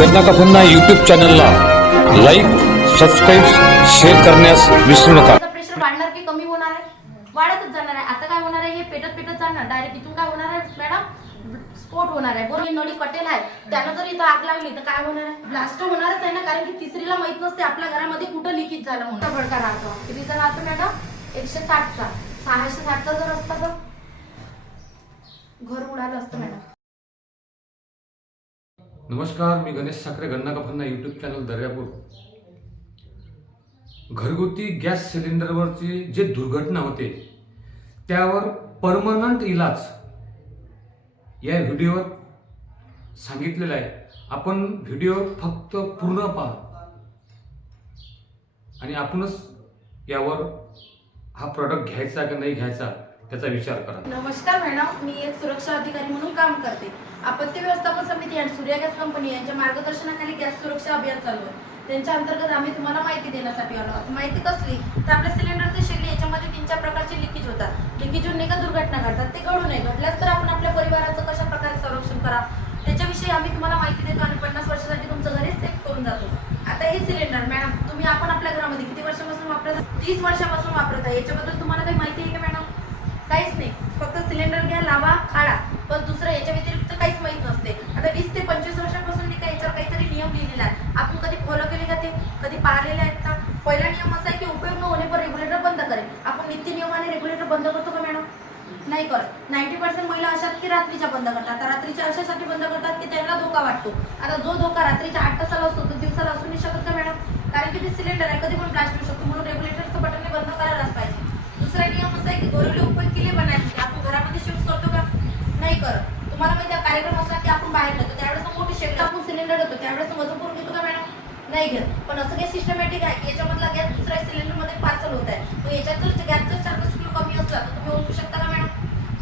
गन्ना का फन्ना यूट्यूब चॅनलला लाईक, सबस्क्राईब, शेअर करण्यास विसरू नका. प्रेशर वाढणार की कमी होणार आहे? वाढतच जाणार आहे. आता काय होणार आहे? हे पेटत जाणार. डायरेक्ट इथून काय होणार आहे मॅडम? स्फोट होणार आहे. बरोबर, नळी कटेल आहे, त्यानं जर इथं आग लागली तर काय होणार आहे? ब्लास्ट होणारच आहे ना, कारण की तिसरीला माहित नसते आपल्या घरामध्ये कुठं लिकेज झालं म्हणून. भडका राहतो कितीचा राहतो मॅडम? 160चा. 660चा जर असता तर घर उडालं असतं मॅडम. नमस्कार, मी गणेश साखरे, गन्ना का फन्ना यूट्यूब चॅनल दर्यापूर. घरगुती गॅस सिलेंडरवरची जे दुर्घटना होते त्यावर परमनंट इलाज या व्हिडिओवर सांगितलेलं आहे. आपण व्हिडिओ फक्त पूर्ण पहा आणि आपणच यावर हा प्रोडक्ट घ्यायचा की नाही घ्यायचा त्याचा विचार करा. नमस्कार मॅडम, मी एक सुरक्षा अधिकारी म्हणून काम करते. आपत्ती व्यवस्थापन समिती आणि सूर्या गॅस कंपनी यांच्या मार्गदर्शनाखाली गॅस सुरक्षा अभियान चालू आहे. त्यांच्या अंतर्गत आम्ही तुम्हाला माहिती देण्यासाठी आलो आहोत. माहिती कसली तर आपल्या सिलेंडरची शेगडी याच्यामध्ये 3-4 प्रकारचे लिकेज होतात. लिकेज होऊन का दुर्घटना घडतात, ते घडू नये. घडल्यास तर आपण आपल्या परिवाराचं कशा प्रकारे संरक्षण करा त्याच्याविषयी आम्ही तुम्हाला माहिती देतो आणि 50 वर्षासाठी तुमचं घरी सेट करून जातो. आता हे सिलेंडर मॅडम तुम्ही आपण आपल्या घरामध्ये किती वर्षापासून वापरत? 30 वर्षापासून वापरत आहे. याच्याबद्दल तुम्हाला काही माहिती आहे का मॅडम? काहीच नाही. फक्त सिलेंडर घ्या, लावा, काढा, पण दुसरं याच्या व्यतिरिक्त काहीच माहित नसते. आता 20 ते 25 वर्षापासून याच्यावर काहीतरी नियम लिहिलेला आहे. आपण कधी फॉलो केले का? ते कधी पाहिलेले आहेत का? पहिला नियम असा आहे की उपयोग न होणे पर रेग्युलेटर बंद करेल. आपण नित्य नियमाने रेग्युलेटर बंद करतो का मॅडम? नाही करत. 90% महिला अशा की रात्रीच्या बंद करतात. आता रात्रीच्या अशासाठी बंद करतात की त्यांना धोका वाटतो. आता जो धोका रात्रीच्या 8 तासाला असतो तो दिवसाला असू नाही शकत का मॅडम? कारण की ते सिलेंडर आहे, कधी पण ब्लास्ट होऊ शकतो. म्हणून रेग्युलेटरचं बटन बंद करायलाच पाहिजे. दुसरा नियम असा आहे की घरेलू उपयोग केले बनायचे. आपण घरामध्ये शिफ्ट करतो का? नाही करत. तुम्हाला माहिती आहे कार्यक्रम असला की आपण बाहेर जातो, त्यावेळेस मोठी शेगडी आपण सिलेंडर घेतो, त्यावेळेस वजनपूर घेतो का मॅडम? नाही घेत. पण असं काही सिस्टमॅटिक आहे की याच्यामधला गॅस दुसऱ्या सिलेंडर मध्ये पार्सल होत आहे. मग याच्यात जर गॅसचा 40 किलो कमी असला तर तुम्ही ओळखू शकता का मॅडम?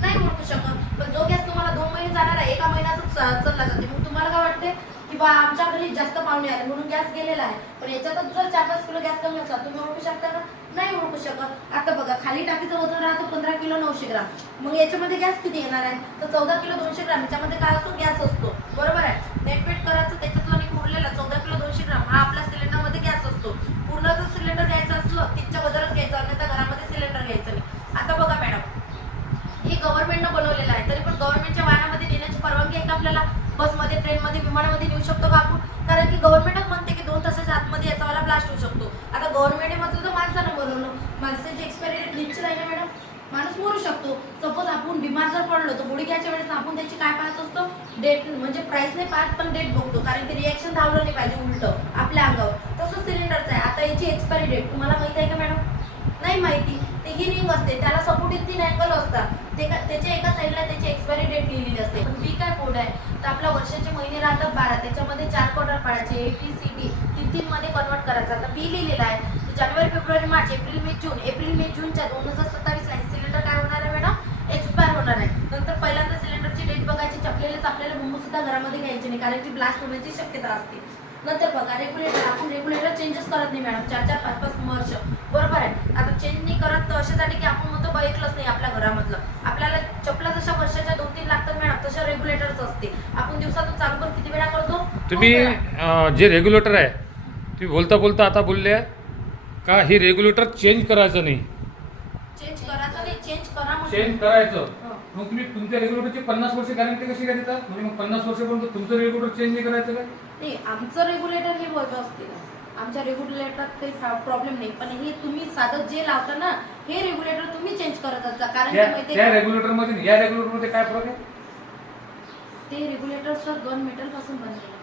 नाही ओळखू शकत. पण जो गॅस तुम्हाला 2 महिने जाणार आहे, 1 महिन्यातच चालला जाते. मग तुम्हाला काय वाटते की बा आमच्या घरी जास्त पाहुणे आले म्हणून गॅस गेलेला आहे, पण याच्यातच जर 4-5 किलो गॅस कमी असला तुम्ही ओळखू शकता का? नाही ओळखू शकत. आता बघा, खाली टाकीचं वजन राहतो 15 किलो 900 ग्राम. मग याच्यामध्ये गॅस किती येणार आहे? तर 14 किलो 200 ग्राम. याच्यामध्ये काय असतो? गॅस असतो. बरोबर आहे. नेटवेट करायचं, त्याच्यातला उरलेला 14 किलो 200 ग्राम हा आपल्या सिलेंडरमध्ये गॅस असतो. पूर्ण जर सिलेंडर घ्यायचं असलं तिच्या बद्दलच घ्यायचं, अन्यथा घरामध्ये सिलेंडर घ्यायचं नाही. आता बघा मॅडम, हे गव्हर्नमेंटनं बनवलेलं आहे, तरी पण गव्हर्नमेंटच्या वाहनामध्ये नेण्याची परवानगी आहे का आपल्याला? बसमध्ये, ट्रेनमध्ये, विमानामध्ये नेऊ शकतो का आपण? कारण की गव्हर्नमेंटच म्हणते की 2 तासाच्या आतमध्ये याचा वाला ब्लास्ट होऊ शकतो. आता गव्हर्नमेंट म्हटलं तर माणसानं बनवलं. माणसाची एक्सपायरी डेट निश्चित आहे ना मॅडम? माणूस मरू शकतो. सपोज आपण बिमार जर पडलो तर गोळी घ्यायच्या वेळेस आपण त्याची काय पाहत असतो? डेट, म्हणजे प्राइस नाही पाहत पण डेट बघतो, कारण की रिएक्शन धावलं नाही पाहिजे उलट आपल्या अंगावर. तसं सिलेंडरचं आहे. आता याची एक्सपायरी डेट तुम्हाला माहिती आहे का मॅडम? नाही माहिती. ते ही रिंग असते, त्याला सपोर्टिंग 3 अँगल असतात. त्याच्या एका साईडला त्याची एक्सपायरी डेट लिहिलेली असते. पण बी काय कोड आहे तर आपल्या वर्षाचे महिने राहतात 12, त्याच्यामध्ये 4 क्वार्टर पाडायचे. ATCD 3 मध्ये कन्वर्ट करायचं. आता बी लिहिलेला आहे. जानेवारी, फेब्रुवारी, मार्च, एप्रिल, मे, जून. एप्रिल, मे, जूनच्या 2027 ला हे सिलेंडर काय होणार आहे मॅडम? एक्सपायर होणार आहे. नंतर पहिल्यांदा सिलेंडरची डेट बघायची. चपलेलेच आपल्याला बंबू सुद्धा घरामध्ये घ्यायचे नाही, कारण की ब्लास्ट होण्याची शक्यता असते. नंतर बघा रेग्युलेटर, आपण रेग्युलेटर चेंजेस करत नाही मॅडम 4-4, 5-5 वर्ष. बरोबर आहे. आता चेंज नाही करत तर अशासाठी की आपण म्हणतो बघितलंच नाही आपल्या घरामधलं. आपल्याला चपला जशा वर्षाच्या 2-3 लागतात मॅडम, तशा रेग्युलेटरच असते. आपण दिवसातून चालू पण किती वेळा करतो? तुम्ही जे रेग्युलेटर आहे तुम्ही बोलता बोलता आता बोलले का हे रेग्युलेटर चेंज करायचं नाही? चेंज करायचं नाही, चेंज करा म्हणजे चेंज करायचं. मग तुम्ही तुमच्या रेग्युलेटरची 50 वर्ष गॅरंटी कशी काय देता? म्हणजे मग 50 वर्षापर्यंत तुमचं रेग्युलेटर चेंज नाही करायचं काय? नाही, आमचं रेग्युलेटर हे बरोबर असते. आमच्या रेग्युलेटरात काही प्रॉब्लेम नाही, पण हे तुम्ही साधं जे लावता ना हे रेग्युलेटर तुम्ही चेंज करत जा. कारण की माहिती त्या रेग्युलेटर मध्ये या रेग्युलेटर मध्ये काय फरक आहे? ते रेग्युलेटर सर गन मेटल पासून बनलेलं आहे.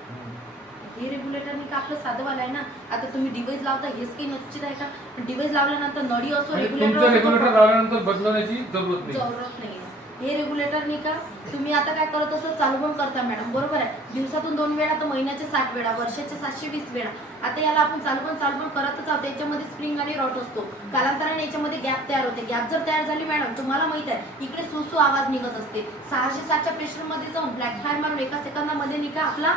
हे रेग्युलेटर नाही का आपलं साधंवालं आहे ना. आता तुम्ही डिव्हाइस लावता हेच काही निश्चित आहे का? डिव्हाइस लावल्यानंतर नळी असो, रेग्युलेटर लावल्यानंतर बदलण्याची जरूरत नाही. हे रेग्युलेटर नाही का तुम्ही आता काय करत असो चालू पण करता मॅडम. बरोबर आहे. दिवसातून 2 वेळा तर महिन्याचे 60 वेळा, वर्षाचे 720 वेळा. आता याला आपण चालू पण करतच आहोत. याच्यामध्ये स्प्रिंग आणि रॉट असतो. कालांतराने याच्यामध्ये गॅप तयार होते. गॅप जर तयार झाली मॅडम तुम्हाला माहित आहे इकडे सुसू आवाज निघत असते. 660च्या प्रेशर मध्ये जाऊन प्लॅटफॉर्म मारून 1 सेकंदामध्ये नाही का आपला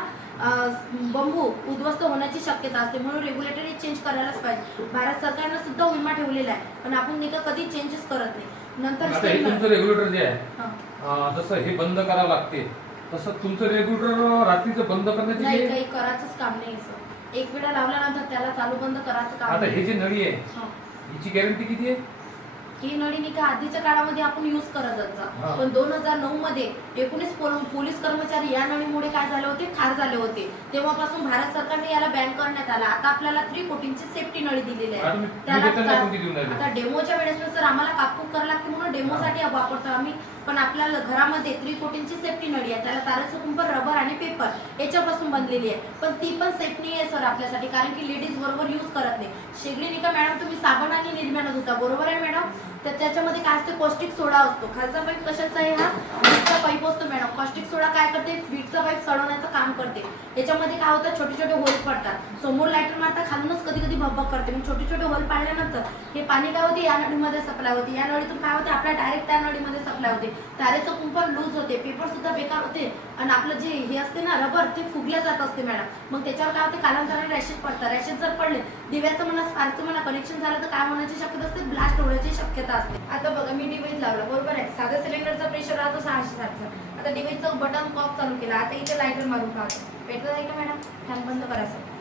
बंबू उद्ध्वस्त होण्याची शक्यता असते. म्हणून रेग्युलेटर हे चेंज करायलाच पाहिजे. भारत सरकारनं सुद्धा विमा ठेवलेला आहे, पण आपण नाही का कधी चेंजेस करत नाही. नंतर तुमचं रेग्युलेटर जे आहे जसं हे बंद करावं लागते तसं तुमचं रेग्युलेटर रात्रीचं बंद करण्याची नाही, वेळ? काही करायचंच काम नाही सर. एक वेळा लावल्यानंतर त्याला चालू बंद करायचं काम आता नाही. हे जे नळी आहे हा. हिची गॅरंटी किती आहे? ही नळी नाही का आधीच्या काळामध्ये आपण युज करत हा. होता, पण 2009 मध्ये 19 पोलीस कर्मचारी या नळीमुळे काय झाले होते, ठार झाले होते. तेव्हापासून भारत सरकारने याला बॅन करण्यात आला. आता आपल्याला 3 कोटींची सेफ्टी नळी दिलेली आता आहे. तुम्ही देताना कोणती देऊन राहिले? आता डेमोच्या वेळेस सर आम्हाला कापकूप करायला लागते म्हणून डेमोसाठी वापरतो आम्ही. पण आपल्याला घरामध्ये 3 कोटींची सेफ्टी नळी आहे. त्याला ताराचं कुंपर, रबर आणि पेपर याच्यापासून बनलेली आहे. पण ती पण सेफ नाही आहे सर आपल्यासाठी, कारण की लेडीज बरोबर युज करत नाही. शेगडी नाही का मॅडम, तुम्ही साबण आणि निर्म्यानं धुता, बरोबर आहे मॅडम? तर त्याच्यामध्ये काय असते, कॉस्टिक सोडा असतो. खालचा पाईप कशाचा आहे, हा बीटचा पाईप असतो मॅडम. कॉस्टिक सोडा काय करते, बीटचा पाईप सडवण्याचं काम करते. याच्यामध्ये काय होतं, छोटे छोटे होल पडतात. समोर लायटर मारता, खालूनच कधी कधी भगभग करते. मग छोटे छोटे होल पाडल्यानंतर हे पाणी काय होते, या नळीमध्ये सप्लाय होते. या नळीतून काय होते, आपल्या डायरेक्ट त्या नळीमध्ये सप्लाय होते. तारेचं कुंपण लूज होते, पेपर सुद्धा बेकार होते, आणि आपलं जे हे असते ना रबर, ते फुगल्या जात असते मॅडम. मग त्याच्यावर काय होते, कालांतराने रॅशेस पडतात. रॅशेस जर पडले, दिव्याचं म्हणा स्पार्कचं म्हणा कनेक्शन झालं तर काय होण्याची शक्यता असते, ब्लास्ट होण्याची शक्यता असते. आता बघा मी डिव्हाइस लावला, बरोबर आहे. साध्या सिलेंडरचा प्रेशर राहतो 660चा. आता डिव्हाइसचं बटन कॉक चालू केला. आता इथे लायटर मारून पाहतो, पेटत आहे का मॅडम? फॅन बंद करायचं.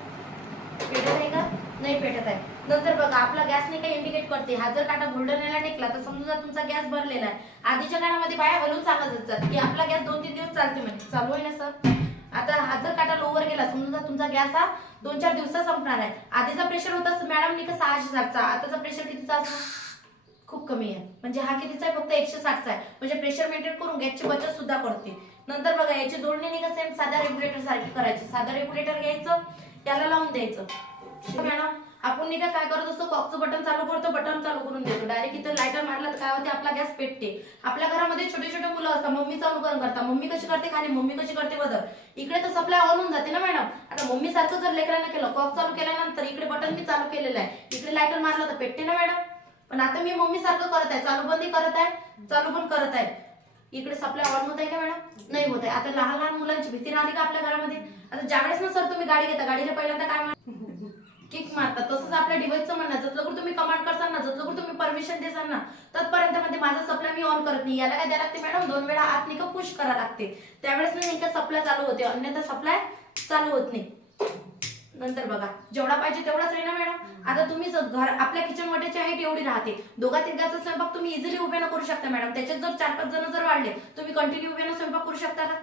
पेटत आहे का? नाही पेटत आहे. नंतर बघा आपला गॅसने काय इंडिकेट करते. हा जर काटा गोल्डनला टेकला तर समजा तुमचा गॅस भरलेला आहे. आधीच्या काळामध्ये बाया हलवून सांगत असतात की आपला गॅस 2-3 दिवस चालते म्हणजे. चालू आहे ना सर? आता हा जर काटा लोवर गेला, समजा तुमचा गॅस हा 2-4 दिवसात संपणार आहे. आधीचा प्रेशर होता मॅडम नाही का 660चा, आताचा प्रेशर कितीचा असतो? खूप कमी आहे. म्हणजे हा कितीचा आहे, फक्त 160चा आहे. म्हणजे प्रेशर मेंटेन करून गॅसची बचत सुद्धा करते. नंतर बघा याची जोडणी नाही का सेम साध्या रेग्युलेटर सारखी करायची. साधा रेग्युलेटर घ्यायचं, त्याला लावून द्यायचं. मॅडम आपण नाही का काय करत असतो, कॉकचं बटन चालू करतो, बटन चालू करून देतो. डायरेक्ट इथं लायटर मारला तर काय होते, आपला गॅस पेटते. आपल्या घरामध्ये छोटे छोटे मुलं असतात, मम्मी चालू करून करतात. मम्मी कशी करते खाली, मम्मी कशी करते बदल. इकडे तर सप्लाय ऑन होऊन जाते ना मॅडम. आता मम्मी सारखं जर लेकरांना केलं, कॉक चालू केल्यानंतर इकडे बटन मी चालू केलेलं आहे, इकडे लायटर मारलं तर पेटते ना मॅडम. पण आता मी मम्मी सारखं करत आहे, चालू बंदी करत आहे, चालू पण करत आहे. इकडे सप्लाय ऑन होत आहे का मॅडम? नाही होत आहे. आता लहान लहान मुलांची भीती राहिली का आपल्या घरामध्ये? आता ज्यावेळेस ना सर तुम्ही गाडी घेता, गाडीला पहिल्यांदा काय किक मारतात. तसंच आपल्या डिव्हाइसचं म्हणणं, जर तुम्ही कमांड करसाल ना, जर तुम्ही परमिशन देसाल ना, तत्पर्यंत मध्ये माझा सप्लाय मी ऑन करत नाही. याला काय द्यायला लागते मॅडम, 2 वेळा आत नाही का पुश करायला लागते. त्यावेळेस नाही का सप्लाय चालू होते, अन्यथा सप्लाय चालू होत नाही. नंतर बघा जेवढा पाहिजे तेवढाच आहे ना मॅडम. आता तुम्ही घर आपल्या किचन वाट्याची हाईट एवढी राहते, 2-3 स्वयंपाक तुम्ही इझिली उभ्यानं करू शकता मॅडम. त्याच्यात जर 4-5 जण जर वाढले, तुम्ही कंटिन्यू उभ्यानं स्वयंपाक करू शकता का?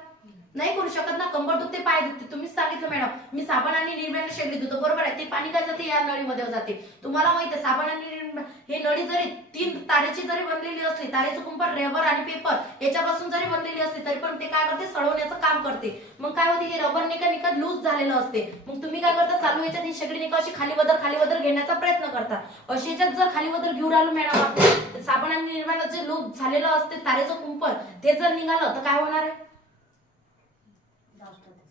नाही करू शकत ना. कंबर दुखते, पाय दुखते. तुम्हीच सांगितलं मॅडम, मी साबण आणि निर्म्यानं शेगडी धुतो, बरोबर आहे. ते पाणी काय जाते, या नळीमध्ये जाते. तुम्हाला माहिती आहे साबण आणि हे नळी जरी 3 तारेची जरी बनलेली असली, तारेचं कुंपण, रबर आणि पेपर याच्यापासून जरी बनलेली असली, तरी पण ते काय करते, सडवण्याचं काम करते. मग काय होते, हे रबर निका लूज झालेलं असते. मग तुम्ही काय करता, चालू याच्यात ही शेगडी निका अशी खाली वदर घेण्याचा प्रयत्न करता. अशी याच्यात जर खाली वदर घेऊन राहिलो मॅडम आपण, साबण आणि निर्म्यानं जे लूज झालेलं असते तारेचं कुंपण, ते जर निघालं तर काय होणार आहे?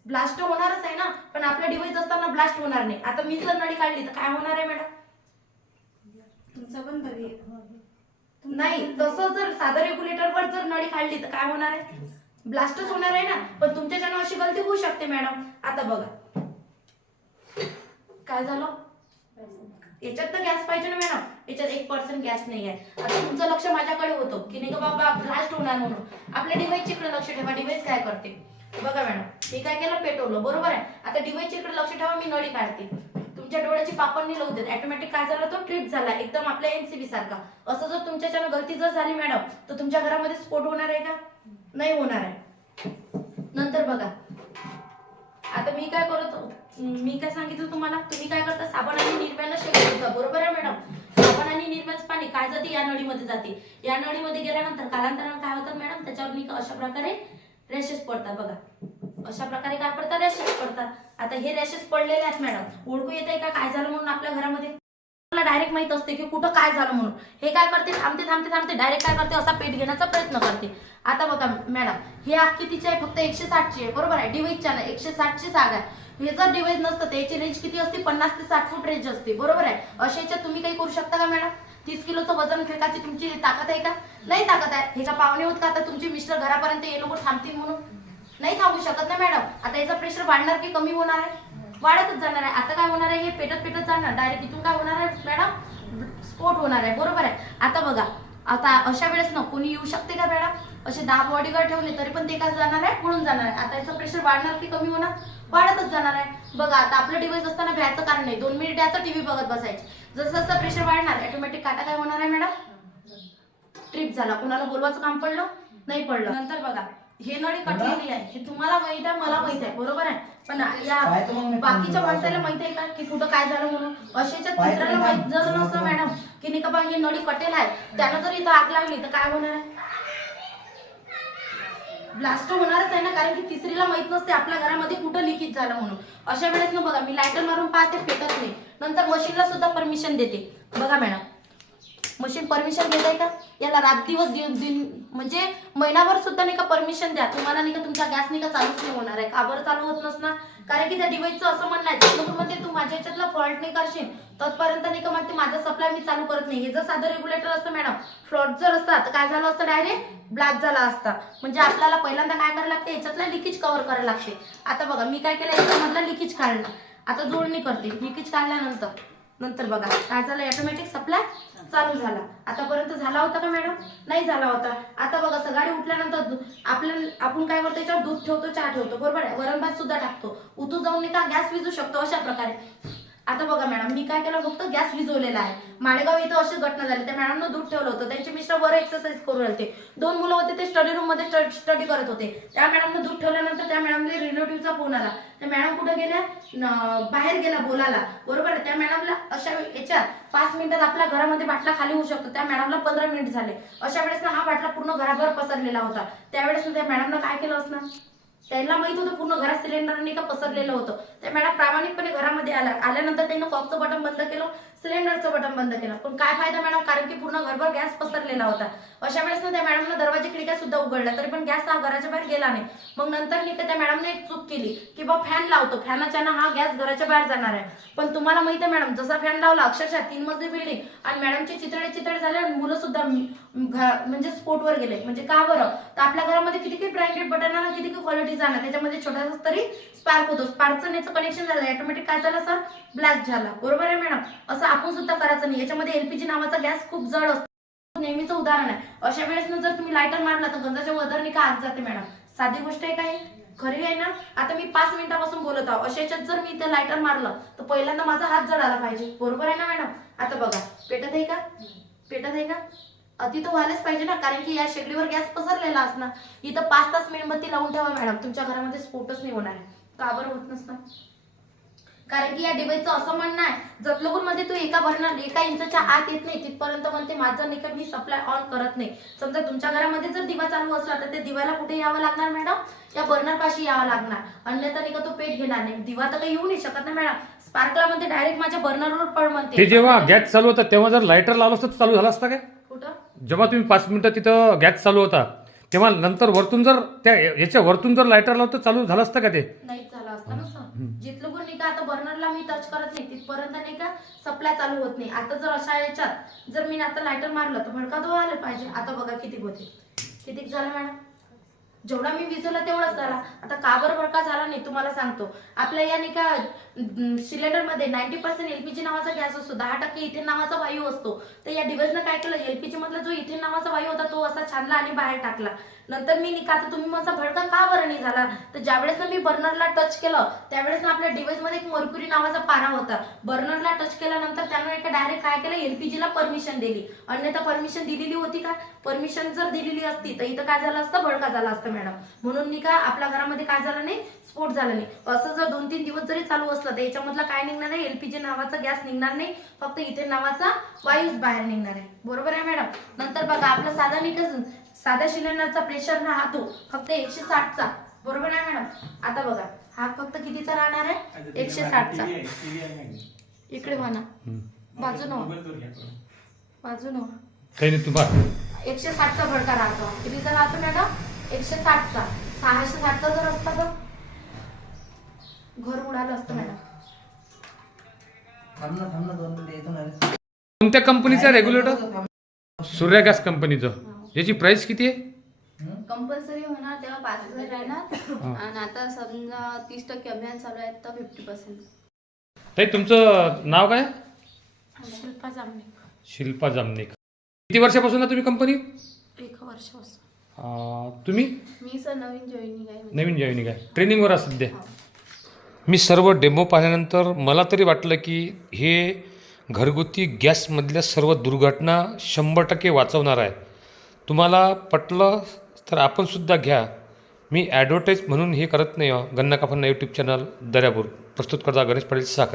ब्लास्ट होणारच आहे ना. पण आपल्या डिव्हाइस असताना ब्लास्ट होणार नाही. आता मी जर नळी काढली तर काय होणार आहे मॅडम? तुमचं पण बरी नाही. तसं जर साधा रेग्युलेटरवर जर नळी काढली तर काय होणार आहे? ब्लास्टच होणार आहे ना. पण तुमच्याच्यानं अशी गलती होऊ शकते मॅडम. आता बघा काय झालं, याच्यात तर गॅस पाहिजे ना मॅडम. याच्यात 1% गॅस नाही आहे. आता तुमचं लक्ष माझ्याकडे होतं की नाही का बाबा ब्लास्ट होणार म्हणून. आपल्या डिव्हाइसच्या इकडे लक्ष ठेवा. डिव्हाइस काय करते बघा मॅडम. मी काय केलं, पेटवलं, बरोबर आहे. आता डिव्हाइसच्या इकडे लक्ष ठेवा, मी नळी काढते. तुमच्या डोळ्याची पापड नाही लावू देत. ऑटोमॅटिक काय झालं, तो ट्रिप झाला एकदम आपल्या एमसीबी सारखा. असं जर तुमच्याच्यानं गलती जर झाली मॅडम, तर तुमच्या घरामध्ये स्फोट होणार आहे का? नाही होणार आहे. नंतर बघा आता मी काय करतो, मी काय सांगितलं तुम्हाला, तुम्ही काय करता, साबण आणि निर्म्यानं शेगडी धुता, बरोबर आहे मॅडम. साबण आणि निर्म्याचं पाणी काय जाते, या नळीमध्ये जाते. या नळीमध्ये गेल्यानंतर कालांतरानं काय होतं मॅडम, त्याच्यावर नाही का अशा प्रकारे रॅशेस पडतात. बघा अशा प्रकारे काय पडतात, रॅशेस पडतात. आता हे रॅशेस पडलेले आहेत मॅडम. ओळखू येत आहे का काय झालं म्हणून आपल्या घरामध्ये? मला डायरेक्ट माहित असते की कुठं काय झालं म्हणून. हे काय करते, थांबते डायरेक्ट काय करते, असा पेट घेण्याचा प्रयत्न करते. आता बघा मॅडम, हे आग कितीची आहे, फक्त 160ची आहे, बरोबर आहे. डिव्हाइसच्या ना 160ची आग आहे. हे जर डिव्हाइस नसतं त्याची रेंज किती असते, 50 ते 60 फूट रेंज असते, बरोबर आहे. अशाच्या तुम्ही काही करू शकता का मॅडम? 30 किलोचं वजन फेकायची तुमची ताकद आहे का? नाही ताकद आहे. ह्याच्या पावणे होत का आता तुमचे मिस्टर घरापर्यंत ये लोक थांबतील म्हणून? नाही थांबू शकत ना मॅडम. आता याचा प्रेशर वाढणार की कमी होणार आहे? वाढतच जाणार आहे. आता काय होणार आहे, हे पेटत जाणार. डायरेक्ट इथून काय होणार आहे मॅडम, स्फोट होणार आहे, बरोबर आहे. आता बघा, आता अशा वेळेस ना कोणी येऊ शकते का मॅडम? असे 10 बॉडीगार्ड ठेवले तरी पण ते काय जाणार आहे, पळून जाणार आहे. आता याचं प्रेशर वाढणार की कमी होणार, वाढतच जाणार आहे. बघा आता आपलं डिव्हाइस असताना भ्यायचं कारण नाही, 2 मिनिट याचा टीव्ही बघत बसायचे. जसं जसं प्रेशर वाढणार ऑटोमॅटिक काटा काय होणार आहे मॅडम, ट्रिप झाला. कुणाला बोलवायचं काम पडलं नाही पडलं. नंतर बघा हे नळी कटलेली आहे, हे तुम्हाला माहित आहे, मला माहित आहे, बरोबर आहे. पण या बाकीच्या माणसाला माहित आहे का की कुठं काय झालं म्हणून. अशाच्या तिसऱ्याला माहित जर नसलं मॅडम की नाही का बा ही नळी कटेल आहे, त्यानं जर इथं आग लागली तर काय होणार आहे, ब्लास्ट होणारच आहे ना. कारण की तिसरीला माहित नसते आपल्या घरामध्ये कुठं लिकेज झालं म्हणून. अशा वेळेस ना बघा मी लायटर मारून पाहते, पेटत नाही. नंतर मशीनला सुद्धा परमिशन देते. बघा मॅडम मशीन परमिशन देत आहे का, याला रात दिवस दिन म्हणजे महिनाभर सुद्धा नाही का परमिशन द्या, तुम्हाला नाही का तुमचा गॅस नाही का चालूच नाही होणार आहे. का बरं चालू होत नसणार, कारण की त्या डिव्हाइसचं असं म्हणणं आहे म्हणजे तू माझ्या याच्यातला फॉल्ट नाही करशील तोपर्यंत नाही का मग ते माझा सप्लाय मी चालू करत नाही. हे जर साधं रेग्युलेटर असतं मॅडम, फ्लॉट जर असतं तर काय झालं असतं, डायरेक्ट ब्लास्ट झाला असता. म्हणजे आपल्याला पहिल्यांदा काय करायला लागते, याच्यातला लिकेज कव्हर करायला लागते. आता बघा मी काय केलं, याच्यामधला लिकेज काढला, आता जोडणी करते. लिकेज काढल्यानंतर बघा काय झालं, ऑटोमॅटिक सप्लाय चालू झाला. आतापर्यंत झाला होता का मॅडम, नाही झाला होता. आता बघा सकाळी उठल्यानंतर आपण काय करतो, याच्यावर दूध ठेवतो, चहा ठेवतो, बरोबर आहे, वरण भात सुद्धा टाकतो, उतू जाऊन नाही का गॅस विझू शकतो अशा प्रकारे. आता बघा मॅडम मी काय केलं, फक्त गॅस विझवलेला आहे. माळेगाव इथं अशी घटना झाली, त्या मॅडमनं दूध ठेवलं होतं, त्यांचे मिस्टर वर एक्सरसाइज करू राहिले. 2 मुलं होते, ते स्टडी रूम मध्ये स्टडी करत होते. त्या मॅडमनं दूध ठेवल्यानंतर त्या मॅडमला रिलेटिव्हचा फोन आला. त्या मॅडम कुठे गेल्या, बाहेर गेला बोलायला, बरोबर आहे. त्या मॅडमला अशा याच्यात 5 मिनिटात आपल्या घरामध्ये बाटला खाली होऊ शकतो, त्या मॅडमला 15 मिनिट झाले. अशा वेळेस ना हा बाटला पूर्ण घराभर पसरलेला होता. त्यावेळेस त्या मॅडमनं काय केलं असणार, त्यांना माहित होतं पूर्ण घरात सिलेंडरने का पसरलेलं होतं. त्या मॅडम प्रामाणिकपणे घरामध्ये आल्यानंतर त्यांनी कॉकचं बटन बंद केलं, सिलेंडरचं बटन बंद केलं. पण काय फायदा मॅडम, कारण की पूर्ण घरभर गॅस पसरलेला होता. अशा वेळेस ना त्या मॅडमला दरवाजे खिडक्या सुद्धा उघडल्या तरी पण गॅस हा घराच्या बाहेर गेला नाही. मग नंतर नाही का त्या मॅडमने एक चूक केली की बा फॅन लावतो, फॅनाच्या ना हा गॅस घराच्या बाहेर जाणार आहे. पण तुम्हाला माहिती आहे मॅडम, जसा फॅन लावला अक्षरशः 3 मजली बिल्डिंग आणि मॅडमचे चितळे झाले आणि मुलं सुद्धा म्हणजे स्पोर्टवर गेले. म्हणजे का बरं, तर आपल्या घरामध्ये किती ब्रँडेड बटन ना, किती क्वालिटी जाणार, त्याच्यामध्ये छोटासा तरी स्पार्क होतो. स्पार्कचं याचं कनेक्शन झालं, ऑटोमॅटिक काय झालं सर, ब्लास्ट झाला, बरोबर आहे मॅडम. असं आपण सुद्धा करायचं नाही. याच्यामध्ये एलपीजी नावाचा गॅस खूप जड असतो, नेहमीचं उदाहरण आहे. अशा वेळेस जर तुम्ही लायटर मारला तर गंजाच्या वदरने का आग जाते मॅडम, साधी गोष्ट आहे काय, खरी आहे ना. आता मी 5 मिनिटापासून बोलत आहो, अशा याच्यात जर मी ते लायटर मारलं तर पहिल्यांदा माझा हात जळाला पाहिजे, बरोबर आहे ना मॅडम. आता बघा पेटत आहे का, पेटत आहे का, अति तो व्हायलाच पाहिजे ना, कारण की या शेगडीवर गॅस पसरलेला असणार. इथं 5 तास मेणबत्ती लावून ठेवा मॅडम, तुमच्या घरामध्ये स्फोटच नाही होणार आहे. का बरं होत नसतं, कारण की या डिव्हाइसचं असं म्हणणं आहे, जतलोगुन मध्ये तू एका इंचच्या आत येत नाही तिथपर्यंत म्हणते माझं नाही का मी सप्लाय ऑन करत नाही. समजा तुमच्या घरामध्ये जर दिवा चालू असला तर त्या दिव्याला कुठे यावं लागणार मॅडम, या बर्नर पाशी यावं लागणार, अन्यथा नाही का तो पेट घेणार नाही. दिवा तर काही येऊ नाही शकत ना मॅडम, स्पार्कला म्हणते डायरेक्ट माझ्या बर्नरवर पड म्हणते. ते जेव्हा गॅस चालू होता तेव्हा जर लायटर लावलं असतं तर चालू झालं असतं काय, कुठं, जेव्हा तुम्ही 5 मिनिटं तिथं गॅस चालू होता तेव्हा नंतर वरतून जर त्या याच्या वरतून जर लायटर लावलं तर चालू झालं असतं का, ते नाही झालं असतं ना सर. जिथलं नाही का आता बर्नरला मी टच करत नाही तिथपर्यंत नाही का सप्लाय चालू होत नाही. आता जर अशा याच्यात जर मी आता लायटर मारलं तर भडका तो आला पाहिजे. आता बघा किती होते, किती झालं मॅडम, जेवढा मी विजवला तेवढाच झाला. आता का बरं भडका झाला नाही तुम्हाला सांगतो. आपल्या या नाही का सिलेंडरमध्ये 90% एलपीजी नावाचा गॅस असतो, 10% इथेन नावाचा वायू असतो. तर या डिव्हाइसनं काय केलं, एलपीजी मधला जो इथेन नावाचा वायू होता तो असा छानला आणि बाहेर टाकला. नंतर मी निका आता तुम्ही माझा भडका का बरं नाही झाला, तर ज्यावेळेस मी बर्नरला टच केलं त्यावेळेस ना आपल्या डिव्हाइस मध्ये एक मर्क्युरी नावाचा पारा होता. बर्नरला टच केल्यानंतर त्याने एका डायरेक्ट काय केलं, एलपीजीला परमिशन दिली, अन्यथा परमिशन दिलेली होती का, परमिशन जर दिलेली असती तर इथं काय झालं असतं, भडका झाला असतं मॅडम. म्हणून निका आपल्या घरामध्ये काय झालं नाही, स्फोट झाला नाही. असं जर 2-3 दिवस जरी चालू असलं तर याच्यामधला काय निघणार नाही, एलपीजी नावाचा गॅस निघणार नाही, फक्त इथे नावाचा वायूच बाहेर निघणार आहे, बरोबर आहे मॅडम. नंतर बघा आपलं साधा निका साध्या सिलेंडरचा प्रेशर राहतो फक्त 160चा, बरोबर आहे मॅडम. आता बघा हा फक्त कितीचा राहणार आहे, 160चा. इकडे म्हणा बाजून काही नाही तुम्हाला 160चा भडका राहतो. कितीचा राहतो मॅडम, 160चा. 660चा जर असता तर घर उडालं असतं मॅडम. कोणत्या कंपनीचा रेग्युलेटर, सूर्या गॅस कंपनीचं, याची प्राइस किती आहे, कंपल्सरी होणार तेव्हा 5000 राहणार आणि आता समजा 30% अभियान चालू आहे तर 50%. ताई तुमचं नाव काय, शिल्पा जामनिक. शिल्पा जामनिक. किती वर्षापासून ना तुम्ही कंपनी, 1 वर्षापासून. तुम्ही मी सर नवीन जॉईनिंग आहे म्हणजे. नवीन जॉईनिंग आहे, ट्रेनिंगवर आहे सध्या. हो. मी सर्व डेमो पाहिल्यानंतर मला तरी वाटलं की हे घरगुती गॅसमधल्या सर्व दुर्घटना 100% वाचवणार आहे. तुम्हाला पटलं तर आपण सुद्धा घ्या. मी ॲडव्हर्टाईज म्हणून हे करत नाही. गन्ना काफांना यूट्यूब चॅनल दर्यापूर प्रस्तुत करता गणेश पाटील साखर.